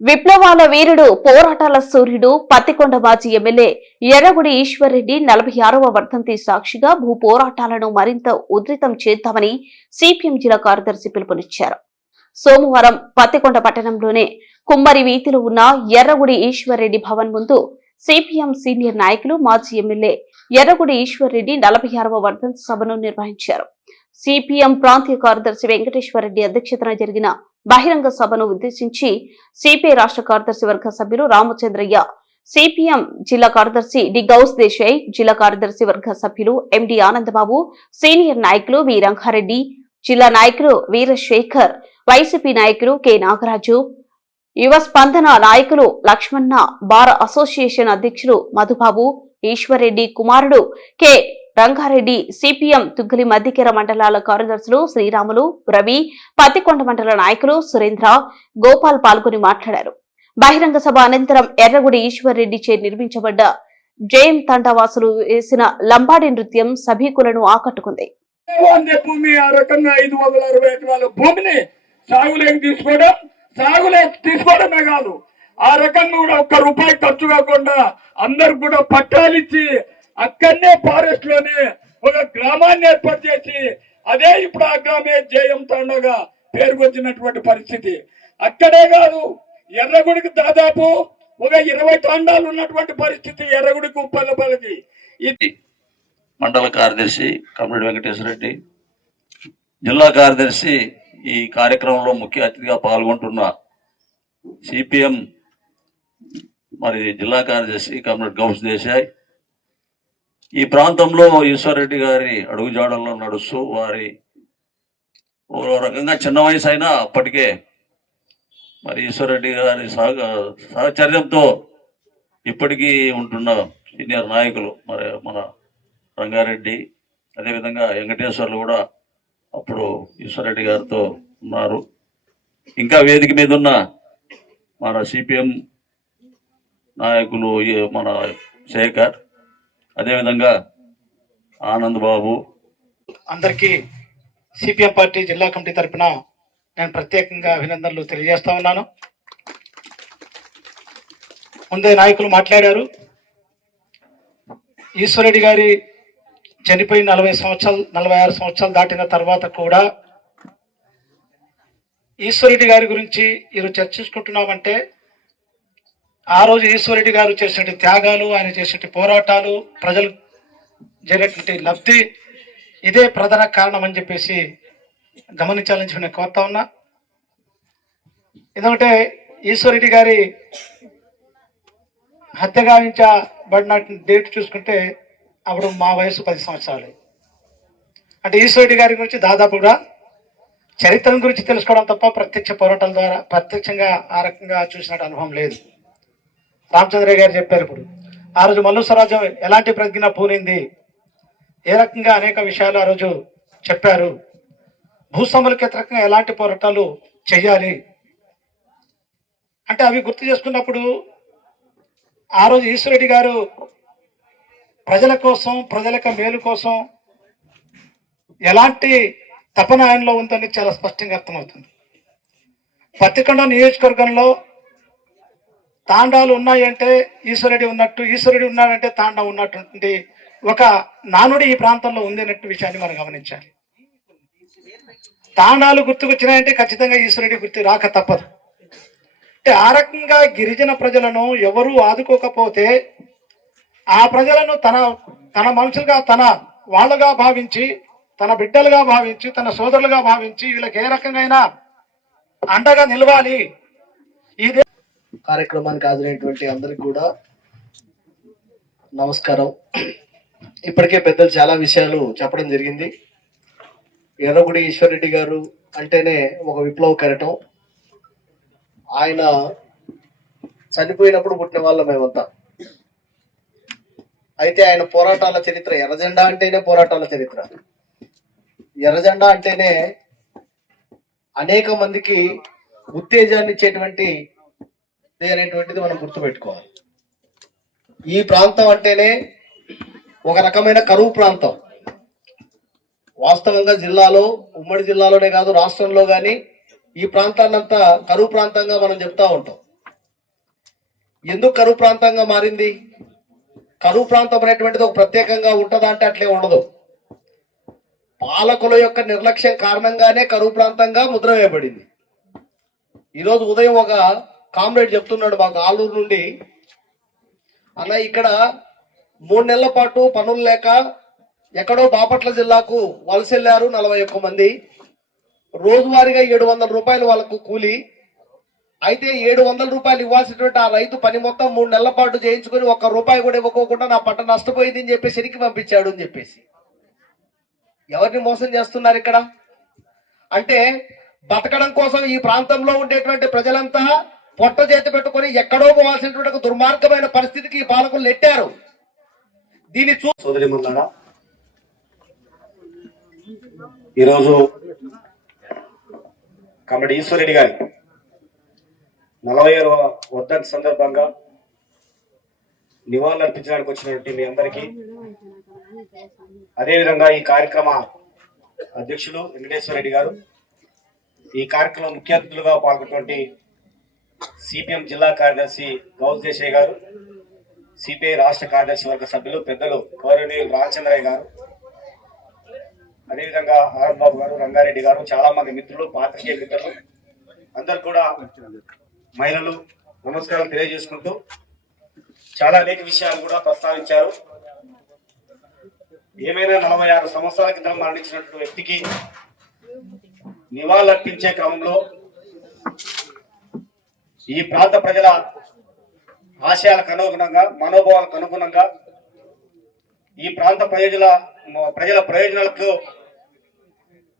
విప్లవాల వీరుడు పోరాటాల సూర్యుడు పత్తికొండ మాజీ ఎమ్మెల్యే ఎర్రగుడి ఈశ్వర్రెడ్డి నలభై ఆరవ వర్ధంతి సాక్షిగా భూ పోరాటాలను మరింత ఉధృతం చేద్దామని సిపిఎం జిల్లా కార్యదర్శి పిలుపునిచ్చారు. సోమవారం పత్తికొండ పట్టణంలోనే కుమ్మరి వీధిలో ఉన్న ఎర్రగుడి ఈశ్వర్రెడ్డి భవన్ ముందు సిపిఎం సీనియర్ నాయకులు మాజీ ఎమ్మెల్యే ఎర్రగుడి ఈశ్వర్రెడ్డి నలభై ఆరవ వర్ధంతి సభను నిర్వహించారు. సిపిఎం ప్రాంతీయ కార్యదర్శి వెంకటేశ్వరరెడ్డి అధ్యక్షతన జరిగిన బహిరంగ సభను ఉద్దేశించి సిపిఐ రాష్ట్ర కార్యదర్శి వర్గ సభ్యులు రామచంద్రయ్య సిపిఎం జిల్లా కార్యదర్శి డి గౌస్ దేశాయ్ జిల్లా కార్యదర్శి వర్గ సభ్యులు ఎండి ఆనందబాబు సీనియర్ నాయకులు వి రంగారెడ్డి జిల్లా నాయకులు వీరశేఖర్ వైసీపీ నాయకులు కె నాగరాజు యువ స్పందన నాయకులు లక్ష్మణ బార్ అసోసియేషన్ అధ్యక్షులు మధుబాబు ఈశ్వర్రెడ్డి కుమారుడు కె రంగారెడ్డి సిపిఎం తుగ్గలి మధ్యకెర మండలాల కార్యదర్శులు శ్రీరాములు రవి పత్తికొండ మండల నాయకులు సురేంద్ర గోపాల్ పాల్గొని మాట్లాడారు. బహిరంగ సభ అనంతరం ఎర్రగుడి ఈశ్వర్రెడ్డి చే నిర్మించబడ్డ జయం తండవాసులు వేసిన లంబాడి నృత్యం సభీకులను ఆకట్టుకుంది. భూమి ఆ రకంగా ఐదు వందల అరవై ఎకరాల భూమిని సాగులోకి తీసుకోవడం సాగులోకి తీసుకోవడమే కాదు ఆ రకంగా కూడా ఒక్క రూపాయి ఖర్చు కాకుండా అందరు కూడా పట్టాలిచ్చి అక్కడనే ఫారెస్ట్లోనే ఒక గ్రామాన్ని ఏర్పాటు చేసి అదే ఇప్పుడు ఆ గ్రామే జయం తండగా పేరుకొచ్చినటువంటి పరిస్థితి. అక్కడే కాదు ఎర్రగుడికి దాదాపు ఒక ఇరవై తాండాలు ఉన్నటువంటి పరిస్థితి ఎర్రగుడికి ఉప్పల్లపల్లికి ఇది మండల కార్యదర్శి కమరెడ్డి వెంకటేశ్వర రెడ్డి. జిల్లా కార్యదర్శి ఈ కార్యక్రమంలో ముఖ్య అతిథిగా పాల్గొంటున్న సిపిఎం మరి జిల్లా కార్యదర్శి కమరెడ్డి గౌస్ దేశాయ్ ఈ ప్రాంతంలో ఈశ్వరరెడ్డి గారి అడుగుజాడల్లో నడుస్తూ వారి ఓ రకంగా చిన్న వయసు అయినా అప్పటికే మరి ఈశ్వరరెడ్డి గారి సహ సహచర్యంతో ఇప్పటికీ ఉంటున్న సీనియర్ నాయకులు మరి మన రంగారెడ్డి అదేవిధంగా వెంకటేశ్వర్లు కూడా అప్పుడు ఈశ్వరరెడ్డి గారితో ఉన్నారు. ఇంకా వేదిక మీద ఉన్న మన సిపిఎం నాయకులు మన శేఖర్ అదేవిధంగా ఆనంద్ బాబు. అందరికీ సిపిఎం పార్టీ జిల్లా కమిటీ తరపున నేను ప్రత్యేకంగా అభినందనలు తెలియజేస్తా ఉన్నాను. ముందే నాయకులు మాట్లాడారు. ఈశ్వరెడ్డి గారి చనిపోయి నలభై సంవత్సరాలు నలభై ఆరు సంవత్సరాలు దాటిన తర్వాత కూడా ఈశ్వరెడ్డి గారి గురించి ఈరోజు చర్చించుకుంటున్నామంటే ఆ రోజు ఈశ్వరెడ్డి గారు చేసినటువంటి త్యాగాలు ఆయన చేసినటువంటి పోరాటాలు ప్రజలు జరిగినటువంటి లబ్ధి ఇదే ప్రధాన కారణం అని చెప్పేసి గమనించాలని చెప్పి నేను కోరుతా ఉన్నా. ఎందుకంటే ఈశ్వరెడ్డి గారి హత్య గావించబడిన డేట్ చూసుకుంటే అప్పుడు మా వయసు పది సంవత్సరాలు. అంటే ఈశ్వరెడ్డి గారి గురించి దాదాపుగా చరిత్ర గురించి తెలుసుకోవడం తప్ప ప్రత్యక్ష పోరాటాల ద్వారా ప్రత్యక్షంగా ఆ రకంగా చూసినట్టు అనుభవం లేదు. రామచంద్రయ్య గారు చెప్పారు ఇప్పుడు. ఆ రోజు మల్లు స్వరాజ్యం ఎలాంటి ప్రజ్ఞ పూనింది? ఏ రకంగా అనేక విషయాలు ఆ రోజు చెప్పారు? భూస్వాములకు వ్యతిరేకంగా ఎలాంటి పోరాటాలు చేయాలి? అంటే అవి గుర్తు చేసుకున్నప్పుడు ఆ రోజు ఈశ్వరెడ్డి గారు ప్రజల కోసం ప్రజల మేలు కోసం ఎలాంటి తపన ఆయనలో ఉందని చాలా స్పష్టంగా అర్థమవుతుంది. పత్తికొండ నియోజకవర్గంలో తాండాలు ఉన్నాయంటే ఈశ్వరుడి ఉన్నట్టు ఈశ్వరుడి ఉన్నాడంటే తాండా ఉన్నటువంటి ఒక నానుడి ఈ ప్రాంతంలో ఉంది అన్నట్టు విషయాన్ని మనం గమనించాలి. తాండాలు గుర్తుకొచ్చినాయంటే ఖచ్చితంగా ఈశ్వరుడి గుర్తు రాక తప్పదు. అంటే ఆ రకంగా గిరిజన ప్రజలను ఎవరూ ఆదుకోకపోతే ఆ ప్రజలను తన తన మనుషులుగా తన వాళ్ళుగా భావించి తన బిడ్డలుగా భావించి తన సోదరులుగా భావించి వీళ్ళకి ఏ రకంగా అండగా నిలవాలి. ఇదే కార్యక్రమానికి హాజరైనటువంటి అందరికి కూడా నమస్కారం. ఇప్పటికే పెద్దలు చాలా విషయాలు చెప్పడం జరిగింది. ఎర్రగుడి ఈశ్వరరెడ్డి గారు అంటేనే ఒక విప్లవ కెరటం ఆయన చనిపోయినప్పుడు పుట్టిన వాళ్ళం మేమంతా. అయితే ఆయన పోరాటాల చరిత్ర ఎర్రజెండా అంటేనే పోరాటాల చరిత్ర. ఎర్రజెండా అంటేనే అనేక మందికి ఉత్తేజాన్ని ఇచ్చేటువంటి అనేటువంటిది మనం గుర్తుపెట్టుకోవాలి. ఈ ప్రాంతం అంటేనే ఒక రకమైన కరువు ప్రాంతం. వాస్తవంగా జిల్లాలో ఉమ్మడి జిల్లాలోనే కాదు రాష్ట్రంలో కానీ ఈ ప్రాంతాన్నంతా కరువు ప్రాంతంగా మనం చెప్తా ఉంటాం. ఎందుకు కరువు ప్రాంతంగా మారింది? కరువు ప్రాంతం అనేటువంటిది ఒక ప్రత్యేకంగా ఉంటుందా అంటే అట్లే ఉండదు. పాలకుల యొక్క నిర్లక్ష్యం కారణంగానే కరువు ప్రాంతంగా ముద్ర వేయబడింది. ఈరోజు ఉదయం ఒక కామ్రేడ్ చెప్తున్నాడు మాకు ఆలూరు నుండి. అన్న ఇక్కడ మూడు నెలల పాటు పనులు లేక ఎక్కడో బాపట్ల జిల్లాకు వలస వెళ్ళారు నలభై ఒక్క మంది. రోజువారీగా ఏడు వందల రూపాయలు వాళ్ళకు కూలి. అయితే ఏడు వందల రూపాయలు ఇవ్వాల్సినటువంటి ఆ రైతు పని మొత్తం మూడు నెలల పాటు చేయించుకొని ఒక్క రూపాయి కూడా ఇవ్వకోకుండా నా పంట నష్టపోయింది అని చెప్పేసి ఎనికి పంపించాడు అని చెప్పేసి. ఎవరిని మోసం చేస్తున్నారు ఇక్కడ? అంటే బతకడం కోసం ఈ ప్రాంతంలో ఉండేటువంటి ప్రజలంతా పొట్ట చేతి పెట్టుకొని ఎక్కడో పోవాల్సినటువంటి దుర్మార్గమైన పరిస్థితికి ఈ పాలకులు నెట్టారు. దీన్ని చూ సోదరి ఈరోజు కమిటీ ఈశ్వరెడ్డి గారి నలభై వద్ద సందర్భంగా నివాళులు అర్పించడానికి వచ్చినటువంటి మీ అందరికీ అదేవిధంగా ఈ కార్యక్రమ అధ్యక్షులు వెంకటేశ్వర రెడ్డి గారు ఈ కార్యక్రమం ముఖ్య అతిథులుగా పాల్గొన్నటువంటి సిపిఎం జిల్లా కార్యదర్శి గౌస్ దేశాయ్ గారు సిపిఐ రాష్ట్ర కార్యదర్శి వర్గ సభ్యులు పెద్దలు గౌరవనీయులు రామచంద్రయ్య గారు అదేవిధంగా ఆర్ బాబు గారు రంగారెడ్డి గారు చాలా మంది మిత్రులు పాత్రికేయ మిత్రులు అందరు కూడా మహిళలు నమస్కారాలు తెలియజేసుకుంటూ చాలా అనేక విషయాలు కూడా ప్రస్తావించారు. ఏమైనా నలభై ఆరు సంవత్సరాల క్రితం మరణించినటువంటి వ్యక్తికి నివాళులర్పించే క్రమంలో ఈ ప్రాంత ప్రజల ఆశయాలకు అనుగుణంగా మనోభావాలకు అనుగుణంగా ఈ ప్రాంత ప్రజల ప్రజల ప్రయోజనాలకు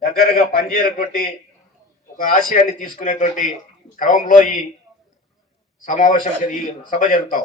దగ్గరగా పనిచేయనటువంటి ఒక ఆశయాన్ని తీసుకునేటువంటి క్రమంలో ఈ సమావేశం ఈ సభ జరుగుతాం